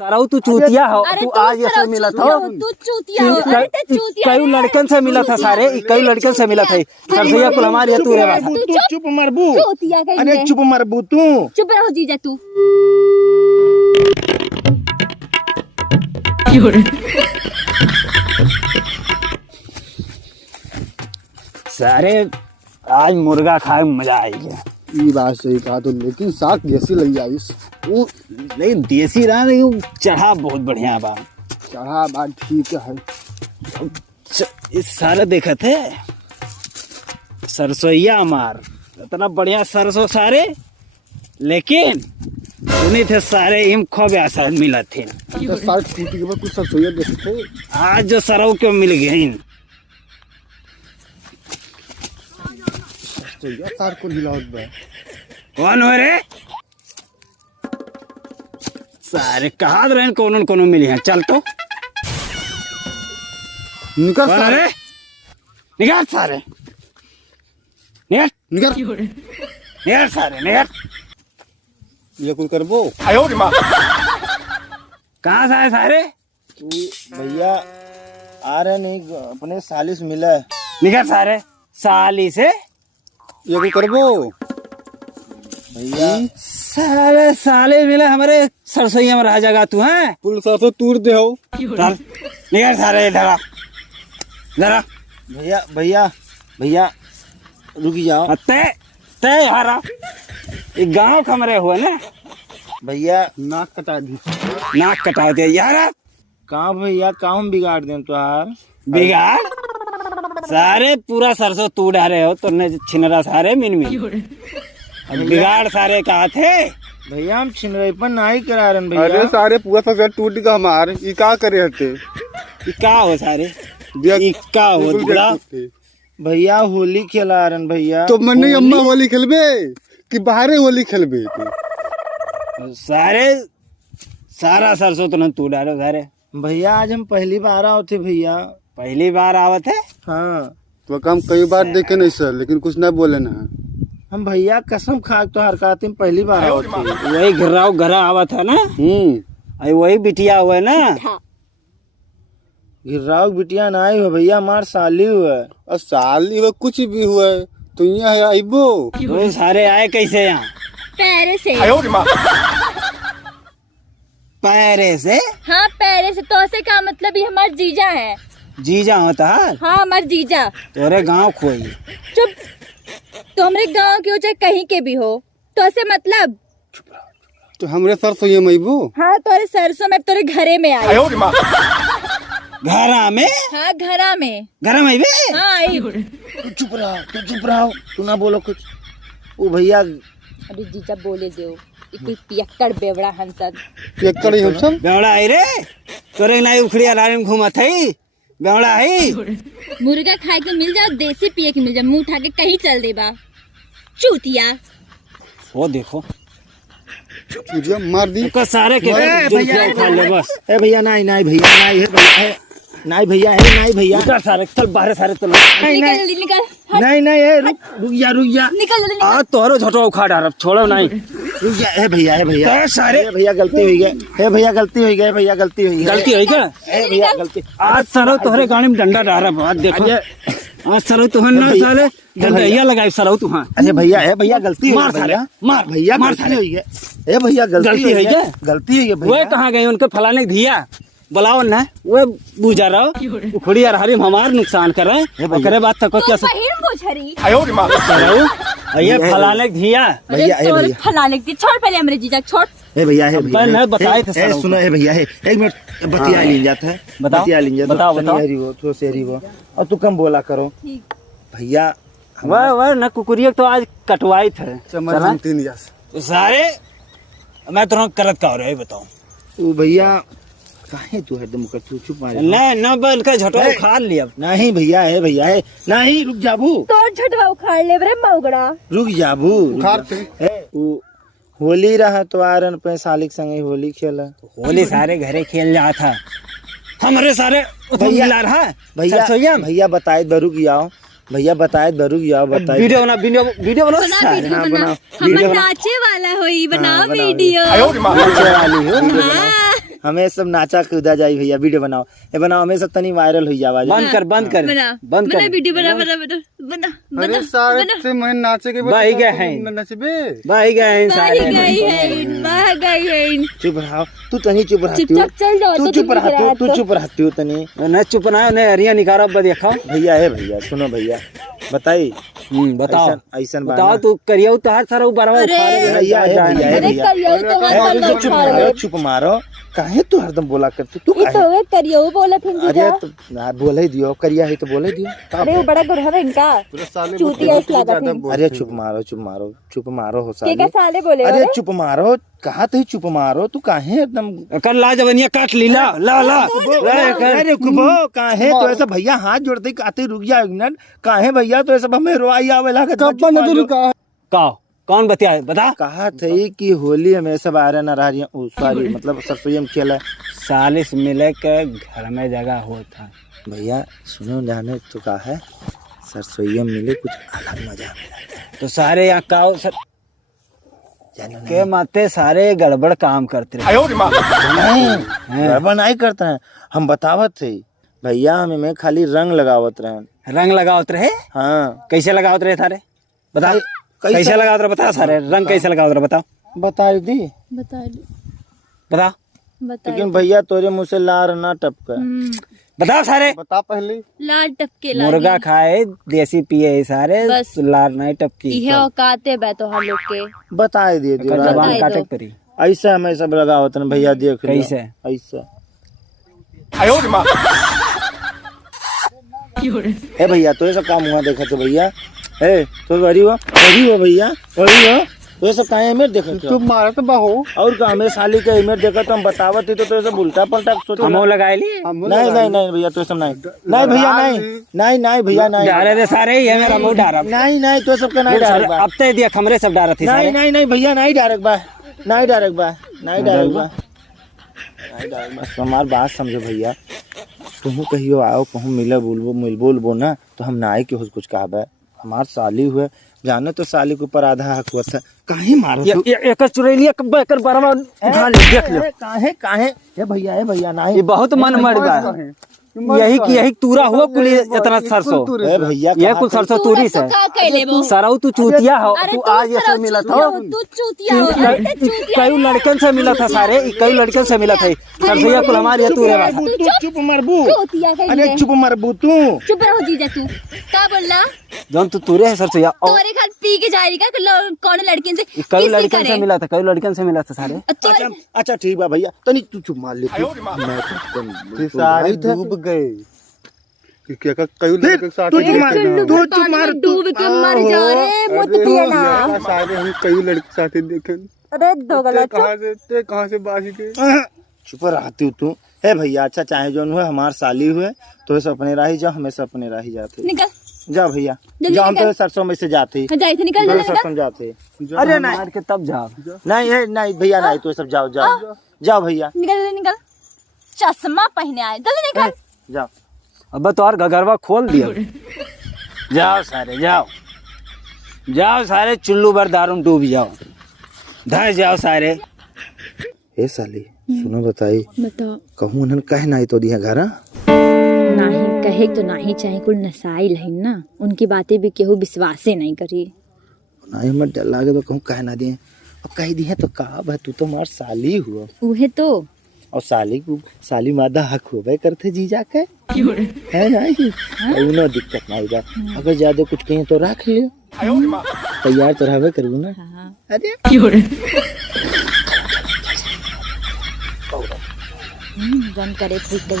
सराऊ तू चूतिया हो। अरे तू आज ये सब मिला था तू चूतिया हो। अरे तू चूतिया कई लड़कन से मिला था सारे कई लड़कन से मिला था सरसैया कुल हमारी है तू रे बात तू चुप मरबू। चूतिया कहीं अरे चुप मरबू तू। चुप रहो जीजा तू। सारे आज मुर्गा खाए मजा आएगा। ये बात सही कहा तो, लेकिन साग जैसी लग जाए वो नहीं देसी रहा नहीं चढ़ा बहुत बढ़िया बा। चढ़ा बात ठीक है। इस सारे देखा थे सरसोईया मार इतना बढ़िया सरसों सारे, लेकिन सुनी थे सारे इम खूब आसार मिला थे। तो साग टूटी के बाद कुछ सरसोईया देखते आज जो सरऊ के मिल गई साग को हिलावत बा। कौन हो रे सारे कहा रहे कौन कौन मिली है। चल तो निकल कौन सारे, रे निकाल सारे निकाल निकल निकाल सारे निकाल। ये कुल करबो। कहाँ से आए सारे तू भैया आ रहे नहीं अपने सालिस मिला है। निकाल सारे साली से ये कुल करबो भैया साले साले मिले हमारे सरसोईया में रह जाएगा तू है। कुल सरसों तूर दे हो। चल निकाल सारे धरा धरा भैया भैया भैया रुक जाओ। ते ते हरा ये गांव खमरे हुए ना भैया नाक कटा दी। नाक कटा दे यार। कहाँ भैया काम बिगाड़ दें तुहार। बिगाड़ सारे पूरा सरसों तू डाले हो तुमने छिनरा सारे मिन अब बिगाड़ सारे कहा थे। भैया हम छिनराईपन नहीं करा रहे हैं अरे भैया। सारे पूरा सरसों टूट गया हमार। ये का करे हते ये का हो सारे ये का हो बुला भैया होली खेला रहे हैं भैया। तो मन्ने अम्मा होली खेलबे कि बाहरे होली खेलबे। सारे सारा सरसों तुमने तू डालो सारे। भैया आज हम पहली बार आओ थे भैया। पहली बार आवत है। हाँ तो काम कई बार देखे नहीं सर, लेकिन कुछ ना बोले ना। हम भैया कसम खा तो हर कहते हैं पहली बार आओ थे। वही घराव घरा आवत है ना अरे वही बिटिया हुआ ना। गिर्राव बिटिया ना आई हो भैया हमार साली हुआ है। और साली वो कुछ भी हुआ है तो यहाँ है आइबो। वो सारे आए कैसे यहाँ पैरे से। पैरे से। हाँ पैरे से। तो से का मतलब ये हमार जीजा है। जीजा होता है हाँ हमार जीजा। तोरे गांव खोई। चुप। तो हमारे गांव के हो चाहे कहीं के भी हो तो से मतलब। तो हमरे सरसोईया में आइबो। हाँ तोरे सरसों में तोरे घरे में आई। घरा में हाँ घरा में। घर में भी हाँ आई। तू चुप रहो तू ना बोलो कुछ। ओ भैया अभी जीजा बोले दो इतनी पियक्कड़ बेवड़ा हंसद। एक कड़ी हम सब बेवड़ा आई रे तोरे नाई उखड़ी अलारे में घूमत है बेवड़ा है। मुर्गा खाए के मिल जाओ देसी पिए के मिल जाओ मुंह उठा के कहीं चल दे बा चूतिया। वो देखो तुझे मार दी। उसको सारे के भैया खा ले बस। ए भैया नहीं भैया नहीं है भैया है नहीं भैया है नहीं भैया उतर सारे चल बाहर सारे चल निकल जल्दी निकल। नहीं है रुक जा निकल जल्दी निकल। आ तोरो झटो उखाड़ आ छोड़ो नहीं रुक जा। है भैया तो सारे भैया गलती हुई है। है भैया गलती हुई है भैया गलती हुई है। गलती है क्या है भैया गलती। आज सरो तोहरे गाड़ी में डंडा डाल रहा देखो आज सरो तुहन ना साले डंडा लगाई सरो तुहां। अरे भैया है भैया गलती मार साले मार भैया मार गलती हुई है। ए भैया गलती हुई है गलती हुई है वो भैया। कहाँ गए उनके फलाने दिया बुलाओ ना वो बुझा रहो उखड़ी और हरी हमार नुकसान कर रहे हैं। ओकरे बात तक क्या ये फलाने दिया भैया है भैया फलाने की छोड़ पहले हमारे जीजा छोड़। है भैया है भैया मैंने बताए थे सर सुनो है भैया है एक मिनट बतिया लीन जाता है। बताओ, बतिया लीन जाता बताओ, बताओ। वो थोड़ा सेरी वो और तू कम बोला करो भैया। वह न कुकुरिया तो आज कटवाई थे चला? तीन यास तो सारे मैं तुरंत गलत कह रहा है बताओ। ओ भैया काहे तू हरदम कर तू चुप मारे। न बल का झटो उखाड़ लिया। नहीं भैया है नहीं रुक जाबू तो झटवा उखाड़ ले रे मौगड़ा। रुक जाबू उखाड़ते है वो होली रहा तो आरन पे सालिक संगे होली खेला। होली सारे घरे खेल रहा था हमारे सारे भैया रहा भैया बताए रुक जाओ भैया बताए रुक जाओ बताए। वीडियो बना वीडियो बना नाचे वाला हो बनाओ वीडियो। वाली हो हाँ। हमें सब नाचा कूदा जाई भैया वीडियो बनाओ ये बनाओ हमें सब तनी वायरल हो जावा बंद कर बंद कर बना बंद बना कर वीडियो बना बना बना बना अरे बना सारे से मैं नाचे के भाई गए हैं। नचबे भाई गए हैं बाहर सारे गई है बाहर गई है चुप रहो तू तनी चुप रहती हो चुपचाप चल जाओ तू तो चुप तुम रहती हो दिख तू रहा है चुप रहती हो तनी न चुप ना उन्हें हरिया निकारा बदिया खाओ भैया है भैया सुनो भैया बताई बताओ ऐसा बताओ तू करियो तो हर सारा बरवा अरे, उखाड़ ले भैया है तो। भैया है अरे भैया करियो तो मत अरे बोलो चुप मारो चुप मारो काहे तू हरदम बोला करती तू ये काहे तो वे करियो बोला फिर अरे जीजा तो ना बोले ही दियो करिया है तो बोले दियो अरे वो बड़ा गुरहर है इनका पूरा साले चूतिया इस लागत है अरे चुप मारो हो के साले क्या साले बोले अरे अरे चुप मारो कहा तो चुप मारो तू काहे एकदम कर ला जवनिया काट ली ला ला ला ला, कर। अरे रुको काहे तो ऐसा भैया हाथ जोड़ते आते रुक जा एक मिनट काहे भैया तो ऐसा हमें रोई आवे लगा कप्पा न तो का कहो कौन बतिया बता कहा थे कि होली में सब आ रहे ना रह रही सॉरी मतलब सरसोई में खेला 40 मिले के घर में जगह होता भैया सुनो जाने तो कहा है सरसोई में मिले कुछ अलग मजा तो सारे यहाँ काओ जानो के माते सारे गड़बड़ काम करते रहे नहीं गड़बड़ नहीं करते हैं हम बतावत थे भैया हमें खाली रंग लगावत रहे रंग लगावत रहे हाँ कैसे लगावत रहे थारे बता कैसे- कैसे लगावत रहे बता सारे रंग कैसे लगावत रहे बताओ बता दी बता दो बता बता लेकिन भैया तोरे मुँह से लार ना टपका बताओ सारे बता पहले लाल टपके लाल मुर्गा खाए देसी पिए सारे बस। लार नहीं टपकी इहे औकाते बे तो हम लोग के बता दिए एकर दियो जबान बताई काटे दो। परी ऐसा हमें सब लगावत रहे भैया देख लियो। कैसे? ऐसा ए भैया तो ये सब काम हुआ देखा तो भैया ए तो वरी हो भैया वरी हो तो ये सब काहे में देखा तू मारा तो बाहो और का हमें साली के इमेज देखा तो हम बतावत ही तो ये सब उल्टा पलटा सोच हमो लगाए ली नहीं भैया तो ये सब नहीं भैया नहीं भैया नहीं डारे रे सारे ये मेरा मुंह डारा नहीं तो ये सब का नहीं डारक बा अब ते दिया खमरे सब डारा थी सारे नहीं भैया नहीं डारक बा नहीं डारक बा हमार बात समझो भैया तुम कहियो आओ कहूँ मिलबो उलबो ना तो हम ना आए के कुछ कहबे हमार साली हुए जाने तो साली के ऊपर आधा हक हुआ था काहे मारो तू? एक चुरैलिया कर बरवा उठा ले देख लो काहे ए भैया नहीं ये बहुत मन मर गया यही तूरा हुआ कुल इतना सरसों ए भैया ये कुल सरसों तूरी से का कैले वो सराऊ तू चूतिया हो अरे तू आज ये सब मिला था तू चूतिया हो अरे चूतिया कई लड़कन से मिला था सारे कई लड़कन से मिला था सरसोईया कुल हमारी है तूरे वाला तू चुप मरबू चूतिया अरे कहिए चुप मरबू तू चुप रहो जीजा तू का बोलला जौन तू तूरे है सरसोईया और तोरे घर पी के जाएगी का कौन लड़किन से कई किसी लड़कन करे? से मिला था कई लड़कन से मिला था सारे अच्छा ठीक बा भैया तनी तू चुप मार ले मैं सारे डूब गए कि क्या कई लड़के के साथ तू चुप मार तू चुप मार डूब के मर जा रे मुत पिए ना सारे हम कई लड़के के साथ देखे अरे दो गलत कहाँ से बाजी के चुप रहती हूँ तू है भैया अच्छा चाहे जो हुए हमार साली हुए तो ये सब अपने राही जाओ हमेशा अपने राही जाते निकल जाओ भैया जल्दी जाओ हम निकल। तो सरसों में से जाते जाए थे निकल तो जल्दी सरसों निकल जाते अरे मार के तब जाओ नहीं भैया नहीं तो सब जाओ भैया निकल निकल चश्मा पहने आए जल्दी निकल जाओ अब तो और गगरवा खोल दिया जाओ सारे चुल्लू भर दारू डूब जाओ धस जाओ सारे ए साली सुनो बताई बताओ कहूँ उन्हें कह नहीं तो दिया घर नहीं कहे तो नहीं चाहे कुल नसाई लहिन ना उनकी बातें भी केहू विश्वासे नहीं करी नहीं हमें डर लगे तो कहूँ कह ना दिए अब कह दिए तो कहा भाई तू तो हमार साली हुआ उहे तो और साली मादा हक हुए करते जीजा के है नहीं उन्हें दिक्कत नहीं बा अगर ज्यादा कुछ कहीं तो रख लियो तैयार तो रहबे करू ना हाँ अरे रन करे ठीक